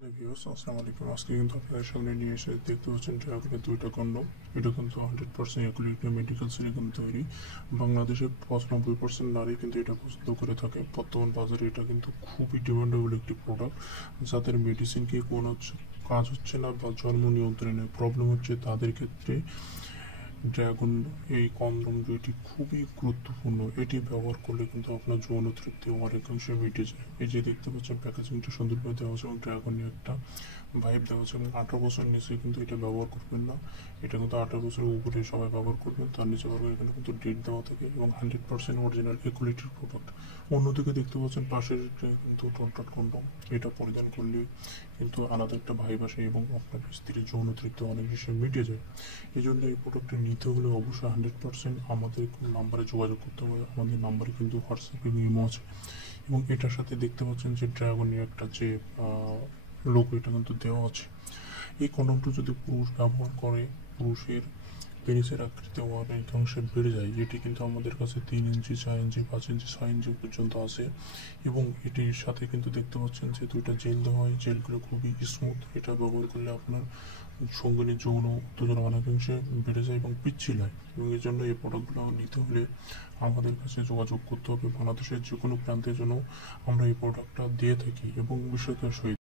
Viewers আসসালামু আলাইকুম। আজকে কিন্তু আপনাদের সামনে নিয়ে এসে দেখতে পাচ্ছেন ড্রাগনের দুইটা কন্ডম। এটা কিন্তু 100% অ্যাকুরেট মেডিকেল সিলিকন তৈরি। বাংলাদেশের 95% নারী কিন্তু এটা পছন্দ করে থাকে। বর্তমান বাজারে এটা কিন্তু খুবই ডিমান্ডেবল একটি প্রোডাক্ট। যাদের মেডিসিনকে কোনো কাজ হচ্ছে না বা জন্ম নিয়ন্ত্রণে প্রবলেম হচ্ছে তাদের ক্ষেত্রে ড্রাগন এই কন্ডম দুইটি খুবই গুরুত্বপূর্ণ। এটি ব্যবহার করলে কিন্তু আপনার যৌন তৃপ্তি অনেকাংশে মিটে যায়। এই যে দেখতে পাচ্ছেন প্যাকেজিংটা সুন্দরভাবে দেওয়া আছে এবং ড্রাগনের একটা ভাইব দেওয়া আছে এবং 18 বছর নিচে কিন্তু এটা ব্যবহার করবেন না। এটা কিন্তু 18 বছরের উপরে সবাই ব্যবহার করবেন, তার নিচে ব্যবহার এখানে কিন্তু ডেট দেওয়া থাকে এবং 100% অরিজিনাল ইকুইলিটির প্রোডাক্ট। অন্যদিকে দেখতে পাচ্ছেন পাশের কিন্তু ডট কন্ডম। এটা পরিধান করলে কিন্তু আলাদা একটা ভাইব আসে এবং আপনার স্ত্রীর যৌন তৃপ্তি অনেক বেশি মিটে যায়। এই জন্য এই প্রোডাক্টটি নিতে হলে অবশ্যই 100% আমাদের নাম্বারে যোগাযোগ করতে হবে। আমাদের নাম্বারে কিন্তু হোয়াটসঅ্যাপ এবং ইমো আছে এবং এটার সাথে দেখতে পাচ্ছেন যে ড্রাগনের একটা যে লোগো এটা কিন্তু দেওয়া আছে। এই কন্ডমটা যদি পুরুষ ব্যবহার করে পুরুষের পেনিসের আকৃতি অনেকাংশে বেড়ে যায়। এটি কিন্তু আমাদের কাছে 3 ইঞ্চি, 4 ইঞ্চি, 5 ইঞ্চি, 6 ইঞ্চি পর্যন্ত আছে এবং এটির সাথে কিন্তু দেখতে পাচ্ছেন যে দুইটা জেল দেওয়া হয়। জেলগুলো খুবই স্মুথ। এটা ব্যবহার করলে আপনার সঙ্গিনী যৌন উত্তেজনা অনেকাংশে বেড়ে যায় এবং পিচ্ছিল হয় এবং এই জন্য এই প্রোডাক্টগুলো নিতে হলে আমাদের কাছে যোগাযোগ করতে হবে। বাংলাদেশের যে কোনো প্রান্তের জন্য আমরা এই প্রোডাক্টটা দিয়ে থাকি এবং বিষয়টার সহিত